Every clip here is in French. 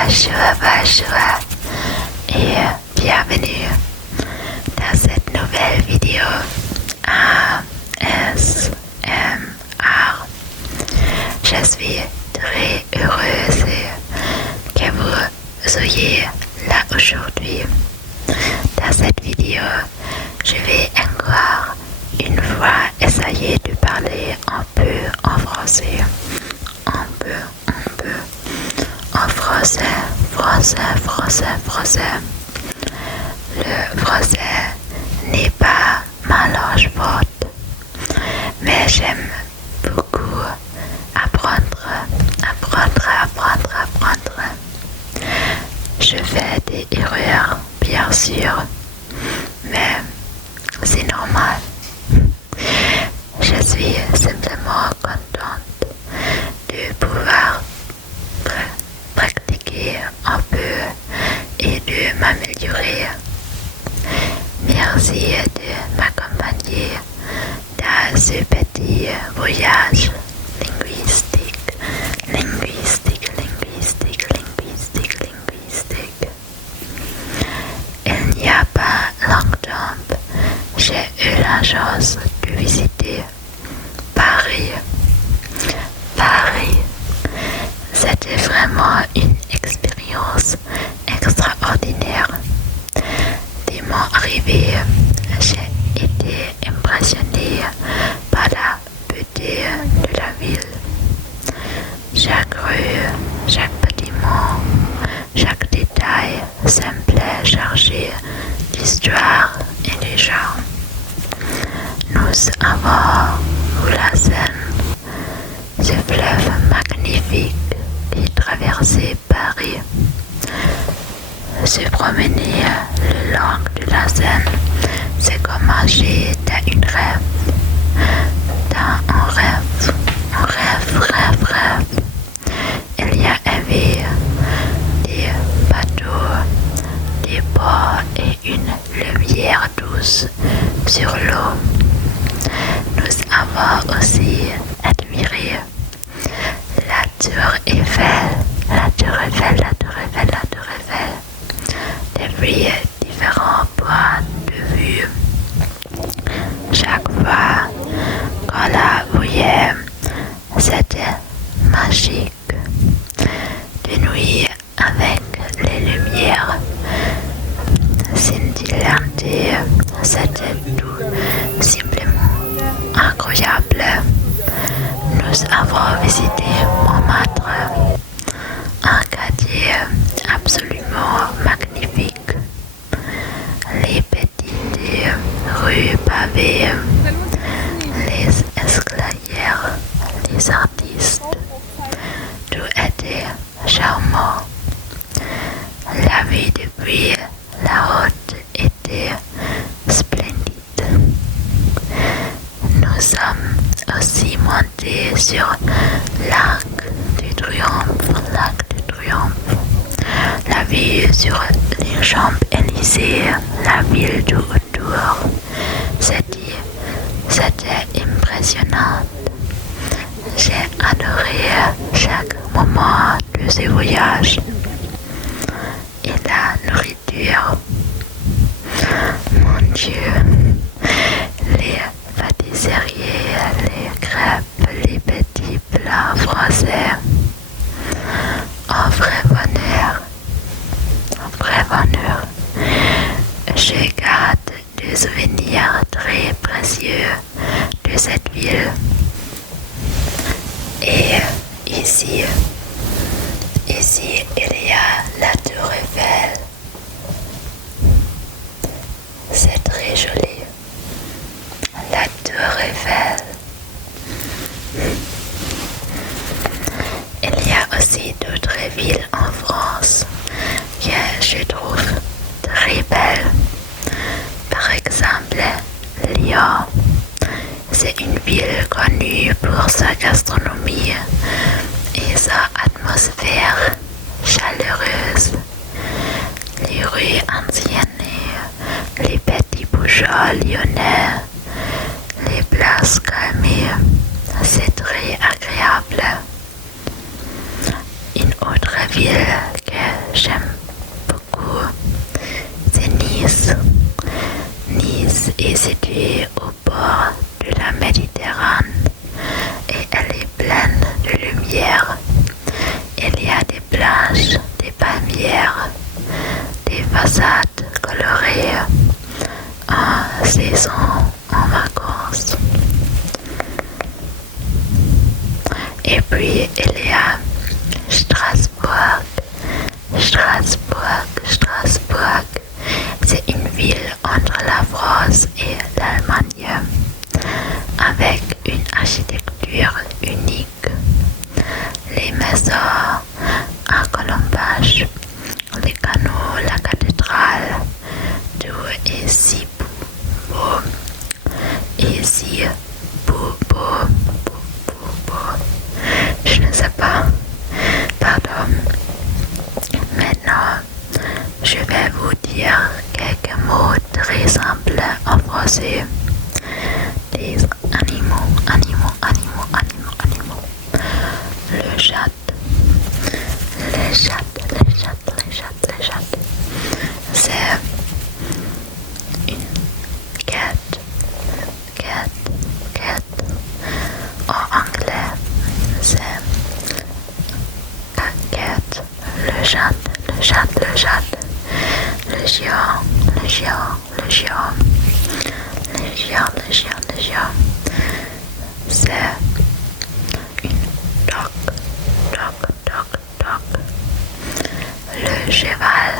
Bonjour et bienvenue dans cette nouvelle vidéo ASMR. Je suis très heureuse que vous soyez là aujourd'hui. Dans cette vidéo, je vais encore une fois essayer de parler un peu en français. En français. Le français n'est pas ma langue forte, mais j'aime beaucoup apprendre. Je fais des erreurs, bien sûr, mais c'est normal. Je suis simplement contente de pouvoir pratiquer un peu et de m'améliorer. Merci de m'accompagner dans ce petit voyage linguistique. Il n'y a pas longtemps, j'ai eu la chance de visiter Paris. C'était vraiment une expérience extraordinaire. Dès mon arrivée, j'ai été impressionnée par la beauté de la ville. Chaque rue, chaque bâtiment, chaque détail semblait chargé d'histoire et de charme. Nous avons vu la Seine, ce fleuve magnifique qui traversait Paris. Se promener le long de la Seine, c'est comme marcher dans une rêve. Dans un rêve. Il y avait des bateaux, des ports et une lumière douce sur l'eau. Nous avons aussi admiré la tour Eiffel. Depuis différents points de vue. Chaque fois qu'on la voyait, c'était magique. De nuit, avec les lumières scintillantes, c'était tout simplement incroyable. Nous avons visité Montmartre, un quartier absolument magnifique. Les petites rues pavées, les escaliers, les artistes, tout était charmant. La vie depuis la route était splendide. Nous sommes aussi montés sur l'Arc de Triomphe. La vue sur les Champs-Élysées, la ville tout autour, c'était impressionnant. J'ai adoré chaque moment de ce voyage. Et la nourriture, mon Dieu, les pâtisseries, les crêpes, les petits plats français, un vrai bonheur. Je garde des souvenirs très précieux de cette ville. Et ici, il y a la tour Eiffel. C'est très joli. La tour Eiffel. Il y a aussi d'autres villes en France que je trouve très belles. Par exemple, Lyon. C'est une ville connue pour sa gastronomie et sa atmosphère chaleureuse. Les rues anciennes, les petits bourgeois lyonnais, les places calmées, c'est très agréable. Une autre ville que j'aime beaucoup, c'est Nice. Nice est située au bord de la Méditerranée et elle est pleine de lumière. Il y a des plages, des palmières, des façades colorées en saison, en vacances. Et puis il y a Strasbourg. Strasbourg. C'est une ville entre la France et l'Allemagne avec une architecture unique. Les maisons à colombage, les canaux, la cathédrale, tout est si beau. Et si beau. Je ne sais pas. Pardon. Maintenant, je vais vous dire quelques mots très simples en français. Des animaux. Le chat. C'est une cat. En anglais, c'est a cat. Le chat. Le chien. C'est une dog. Le cheval.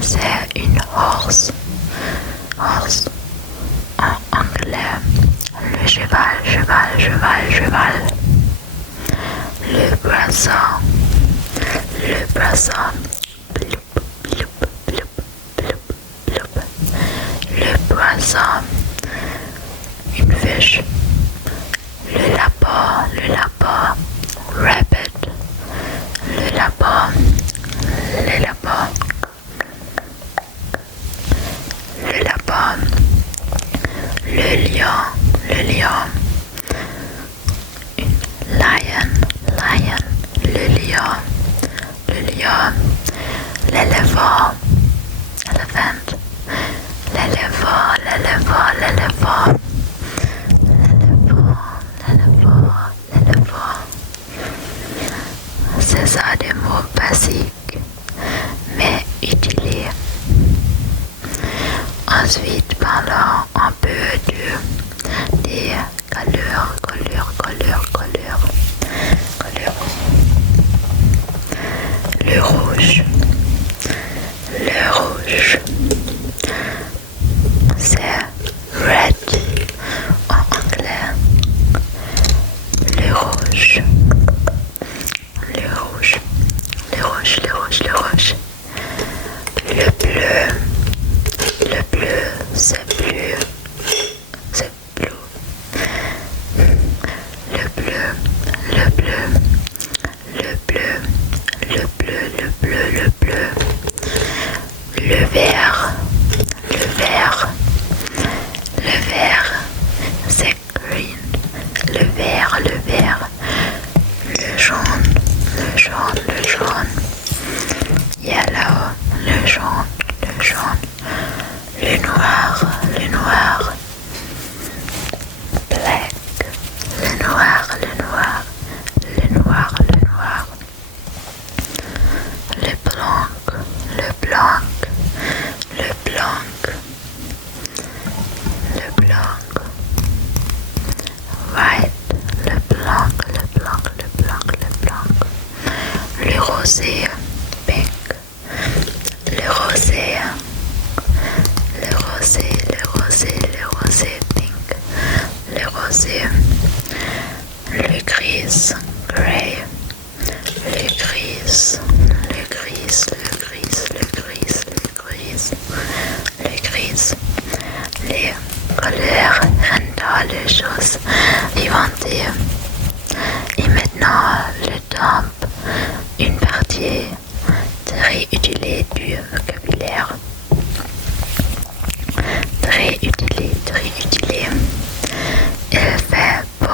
C'est une horse. En anglais, le cheval. Le poisson. Le poisson, une fish. Le lapin, rabbit. Le lapin. Le lion. Une lion. Le lion. L'éléphant. C'est ça des mots basiques, mais utiles. Ensuite, parlons un peu des couleurs. Le rouge. C'est red en anglais. Le rouge. Le bleu, c'est bleu. Le vert, c'est green. Le vert. Le jaune. Yellow, le jaune. Le noir. Black, le noir. Le blanc. White, le blanc. Le rosé, pink. Le rosé, pink. Le rosé. Le gris, grey. Le gris. Les couleurs rendent les choses vivantes. Et maintenant, je tombe une partie très utile du vocabulaire. Très utile. Il fait beau.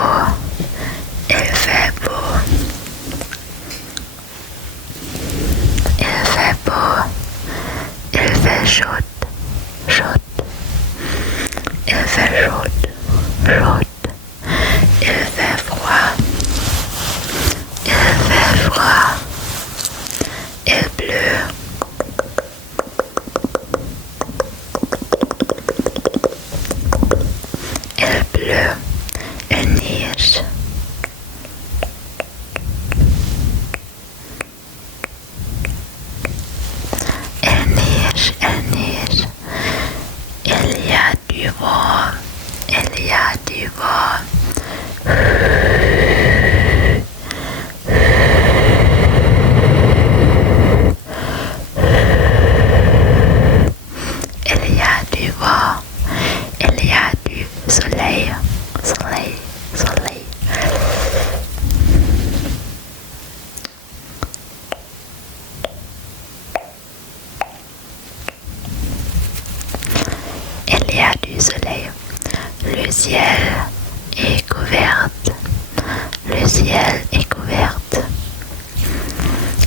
le ciel est couvert.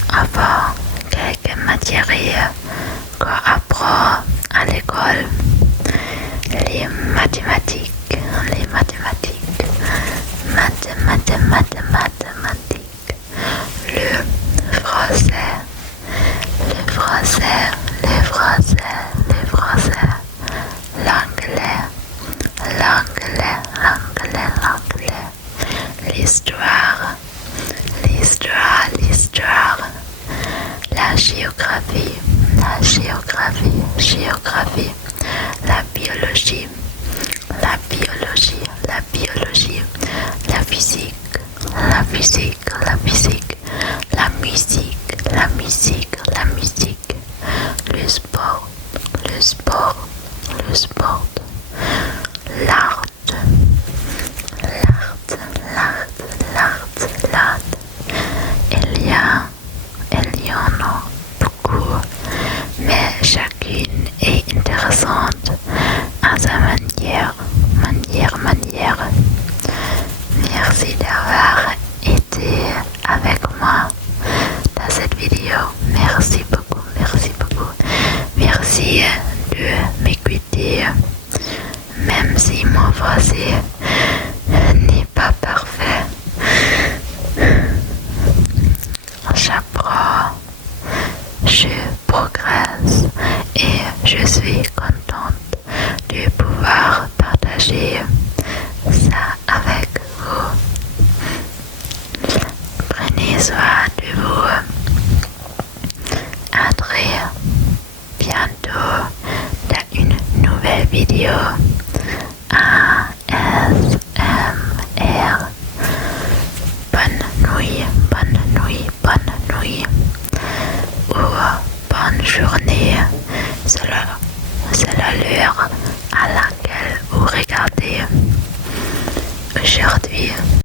Avant quelques matières qu'on apprend à l'école, les mathématiques, mathématiques, le français, l'anglais, l'histoire, la géographie, la biologie, la physique, la musique, le sport, l'art, l'art. Il y en a beaucoup, mais chacune est intéressante à sa manière. Merci d'avoir été avec moi dans cette vidéo. Merci beaucoup. Merci de m'écouter, même si mon français n'est pas parfait. J'apprends, je progresse et je suis contente de pouvoir partager ça avec vous. Prenez soin de vous. À très bientôt dans une nouvelle vidéo.